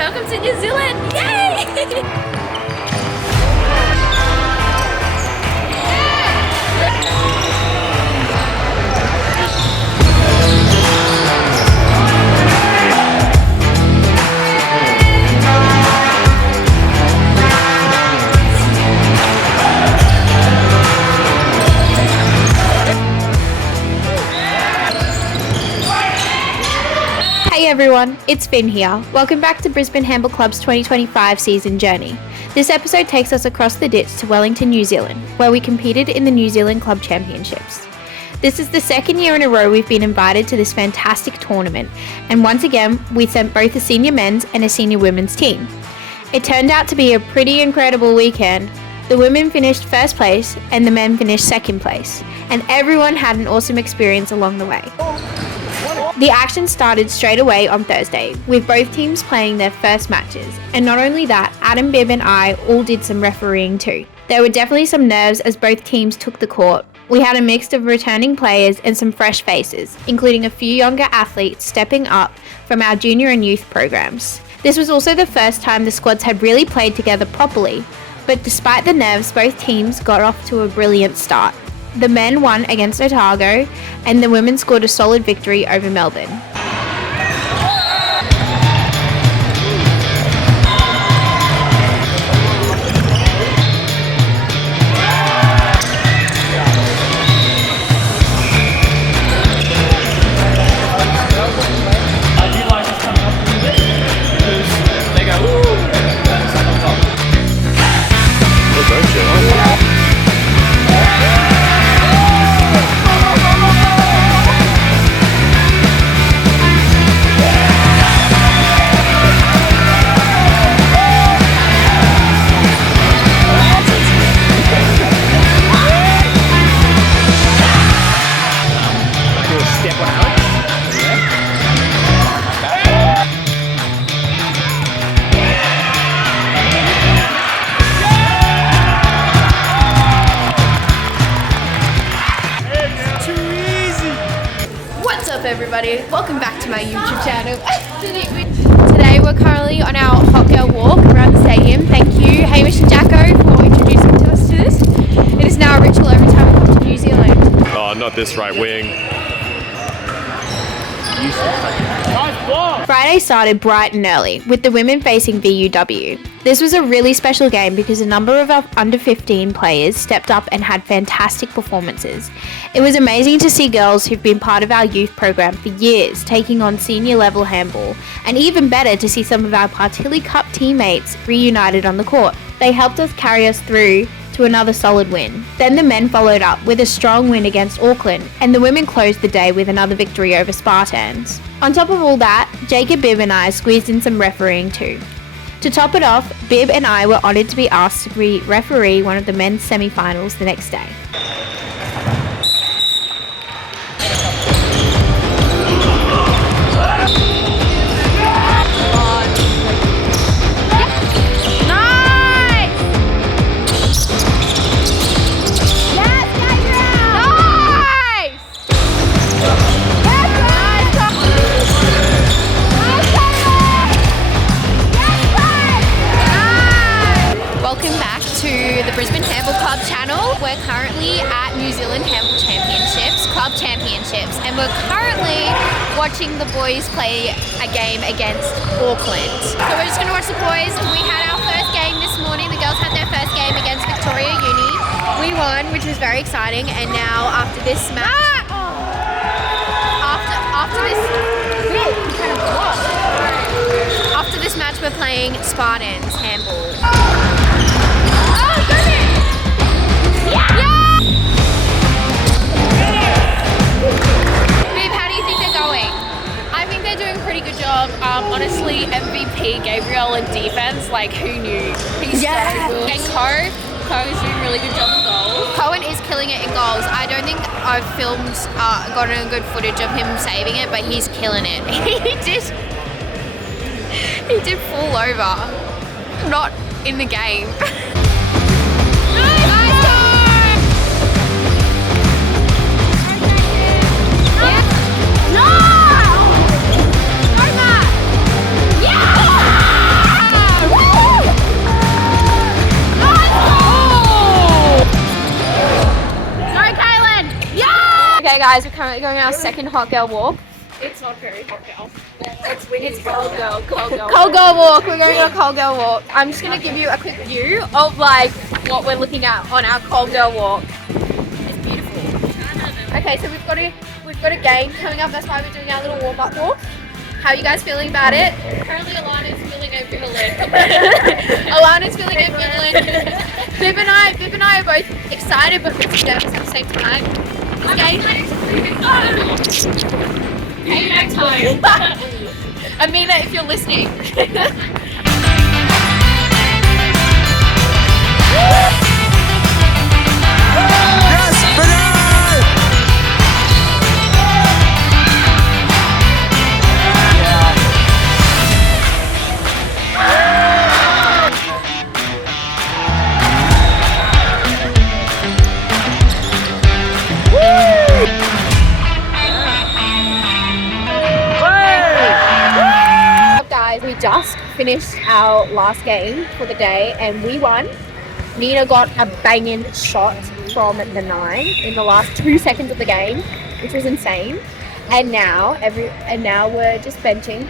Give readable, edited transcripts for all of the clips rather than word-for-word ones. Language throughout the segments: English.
welcome to New Zealand. Yay! Hey everyone, it's Finn here. Welcome back to Brisbane Handball Club's 2025 season journey. This episode takes us across the ditch to Wellington, New Zealand, where we competed in the New Zealand Club Championships. This is the second year in a row we've been invited to this fantastic tournament, and once again, we sent both a senior men's and a senior women's team. It turned out to be a pretty incredible weekend. The women finished first place and the men finished second place, and everyone had an awesome experience along the way. The action started straight away on Thursday, with both teams playing their first matches, and not only that, Adam, Bib and I all did some refereeing too. There were definitely some nerves as both teams took the court. We had a mix of returning players and some fresh faces, including a few younger athletes stepping up from our junior and youth programs. This was also the first time the squads had really played together properly, but despite the nerves, both teams got off to a brilliant start. The men won against Otago, and the women scored a solid victory over Melbourne. Everybody, welcome back to my YouTube channel. Today we're currently on our hot girl walk around the stadium. Thank you Hamish and Jacko for introducing us to this. It is now a ritual every time we come to New Zealand. Oh, not this right wing. Friday started bright and early, with the women facing VUW. This was a really special game because a number of our under 15 players stepped up and had fantastic performances. It was amazing to see girls who've been part of our youth program for years taking on senior level handball, and even better to see some of our Partilly Cup teammates reunited on the court. They helped us carry us through to another solid win. Then the men followed up with a strong win against Auckland, and the women closed the day with another victory over Spartans. On top of all that, Jacob, Bib and I squeezed in some refereeing too. To top it off, Bib and I were honoured to be asked to referee one of the men's semi-finals the next day. The Brisbane Handball Club channel. We're currently at New Zealand Handball Championships, Club Championships, and we're currently watching the boys play a game against Auckland. So we're just going to watch the boys. We had our first game this morning. The girls had their first game against Victoria Uni. We won, which was very exciting, and now after this match, after this match we're playing Spartans handball. Pretty good job. Honestly, MVP Gabriel in defense, like who knew? He's so good. And Cohen's doing a really good job in goals. Cohen is killing it in goals. I don't think I've gotten a good footage of him saving it, but he's killing it. He did fall over. Not in the game. No! Guys, we're currently going on our second hot girl walk. It's not very hot, girl. It's cold girl. Cold girl walk. We're going on a cold girl walk. I'm just gonna give you a quick view of like what we're looking at on our cold girl walk. It's beautiful. Okay, so we've got a game coming up. That's why we're doing our little warm up walk. How are you guys feeling about it? Currently, Alana's feeling ambivalent. Alana's feeling ambivalent. Bib and I are both excited but nervous at the same time. Payback time. Amina, if you're listening. Guys, we just finished our last game for the day and we won. Nina got a banging shot from the 9 in the last 2 seconds of the game, which was insane. And now we're just benching.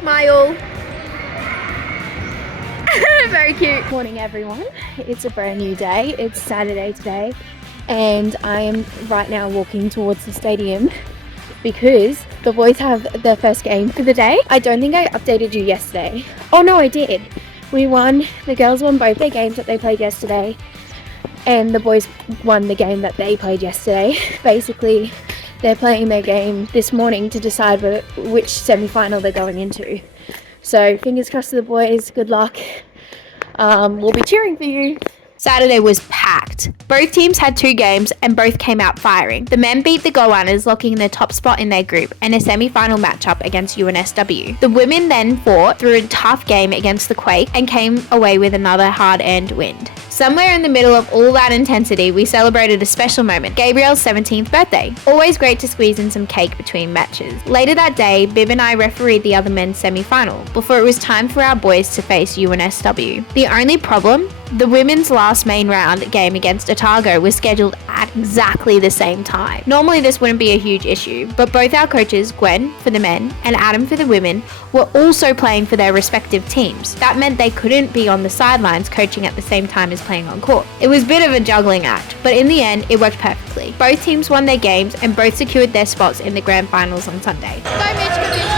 Smile. Very cute. Morning, everyone. It's a brand new day. It's Saturday today, and I am right now walking towards the stadium because the boys have their first game for the day. I don't think I updated you yesterday. Oh no, I did. We won. The girls won both their games that they played yesterday, and the boys won the game that they played yesterday. Basically, they're playing their game this morning to decide which semi-final they're going into. So fingers crossed to the boys. Good luck. We'll be cheering for you. Saturday was packed. Both teams had 2 games and both came out firing. The men beat the Goannas, locking the top spot in their group and a semi-final matchup against UNSW. The women then fought through a tough game against the Quake and came away with another hard-earned win. Somewhere in the middle of all that intensity, we celebrated a special moment, Gabrielle's 17th birthday. Always great to squeeze in some cake between matches. Later that day, Bib and I refereed the other men's semi-final before it was time for our boys to face UNSW. The only problem? The women's last main round game against Otago was scheduled at exactly the same time. Normally this wouldn't be a huge issue, but both our coaches, Gwen for the men and Adam for the women, were also playing for their respective teams. That meant they couldn't be on the sidelines coaching at the same time as playing on court. It was a bit of a juggling act, but in the end it worked perfectly. Both teams won their games and both secured their spots in the grand finals on Sunday. Go Mitch, go Mitch.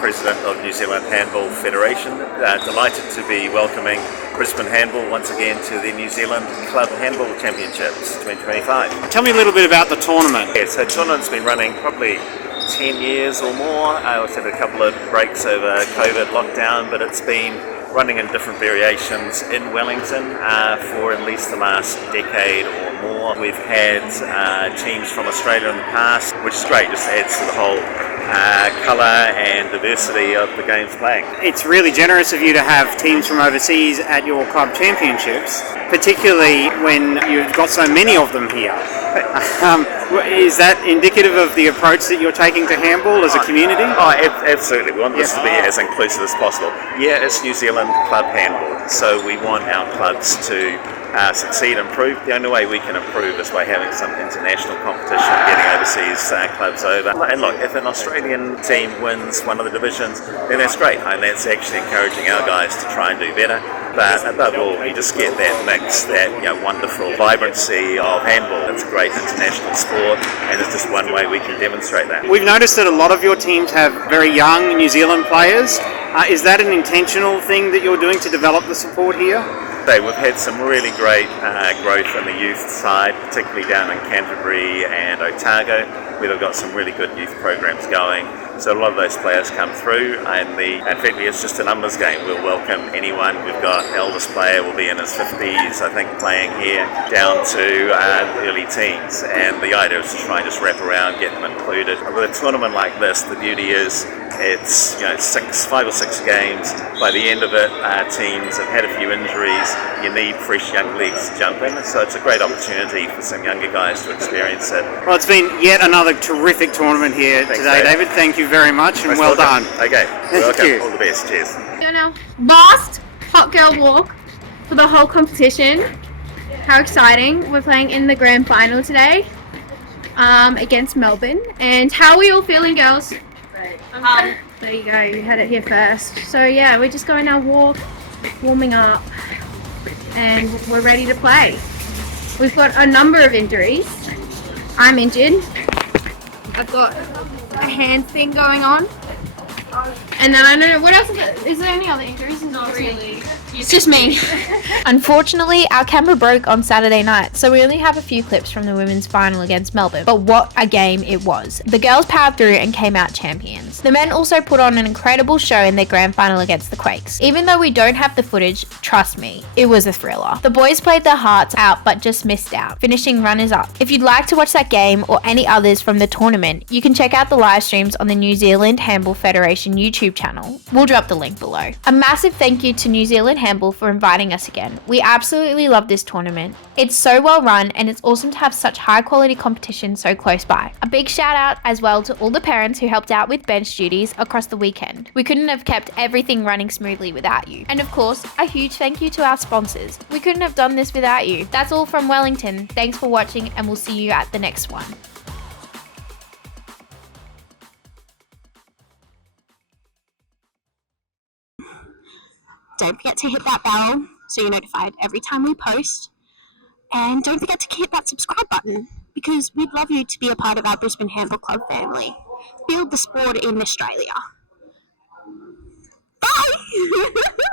President of New Zealand Handball Federation. Delighted to be welcoming Brisbane Handball once again to the New Zealand Club Handball Championships 2025. Tell me a little bit about the tournament. Yeah, so the tournament's been running probably 10 years or more. I also had a couple of breaks over COVID lockdown, but it's been running in different variations in Wellington for at least the last decade or more. We've had teams from Australia in the past, which is great, just adds to the whole colour and diversity of the games playing. It's really generous of you to have teams from overseas at your club championships, particularly when you've got so many of them here. Is that indicative of the approach that you're taking to handball as a community? Oh, absolutely. We want this to be as inclusive as possible. Yeah, it's New Zealand Club Handball, so we want our clubs to succeed and improve. The only way we can improve is by having some international competition, getting overseas clubs over. And look, if an Australian team wins one of the divisions, then that's great, and that's actually encouraging our guys to try and do better. But above all, you just get that mix, that wonderful vibrancy of handball. It's a great international sport, and it's just one way we can demonstrate that. We've noticed that a lot of your teams have very young New Zealand players. Is that an intentional thing that you're doing to develop the support here? We've had some really great growth in the youth side, particularly down in Canterbury and Otago, where they've got some really good youth programs going. So a lot of those players come through, and effectively it's just a numbers game. We'll welcome anyone. We've got eldest player will be in his 50s, I think, playing here, down to early teens. And the idea is to try and just wrap around, get them included. With a tournament like this, the beauty is it's 5 or 6 games. By the end of it, teams have had a few injuries. You need fresh young legs to jump in, so it's a great opportunity for some younger guys to experience it. Well, it's been yet another terrific tournament here today, David. Thank you very much, and well done. Okay, welcome. you. All the best. Cheers. Now, last hot girl walk for the whole competition. How exciting. We're playing in the grand final today against Melbourne. And how are we all feeling, girls? There you go, you had it here first. So yeah, we're just going our walk, warming up, and we're ready to play. We've got a number of injuries. I'm injured. I've got a hand thing going on. And then I don't know, what else is there any other injuries? Not really. It's just me. Unfortunately, our camera broke on Saturday night, so we only have a few clips from the women's final against Melbourne. But what a game it was. The girls powered through and came out champions. The men also put on an incredible show in their grand final against the Quakes. Even though we don't have the footage, trust me, it was a thriller. The boys played their hearts out but just missed out, finishing runners up. If you'd like to watch that game or any others from the tournament, you can check out the live streams on the New Zealand Handball Federation YouTube channel. We'll drop the link below. A massive thank you to New Zealand Handball for inviting us again. We absolutely love this tournament. It's so well run, and it's awesome to have such high quality competition so close by. A big shout out as well to all the parents who helped out with bench duties across the weekend. We couldn't have kept everything running smoothly without you. And of course, a huge thank you to our sponsors. We couldn't have done this without you. That's all from Wellington. Thanks for watching, and we'll see you at the next one. Don't forget to hit that bell so you're notified every time we post. And don't forget to hit that subscribe button, because we'd love you to be a part of our Brisbane Handball Club family. Build the sport in Australia. Bye!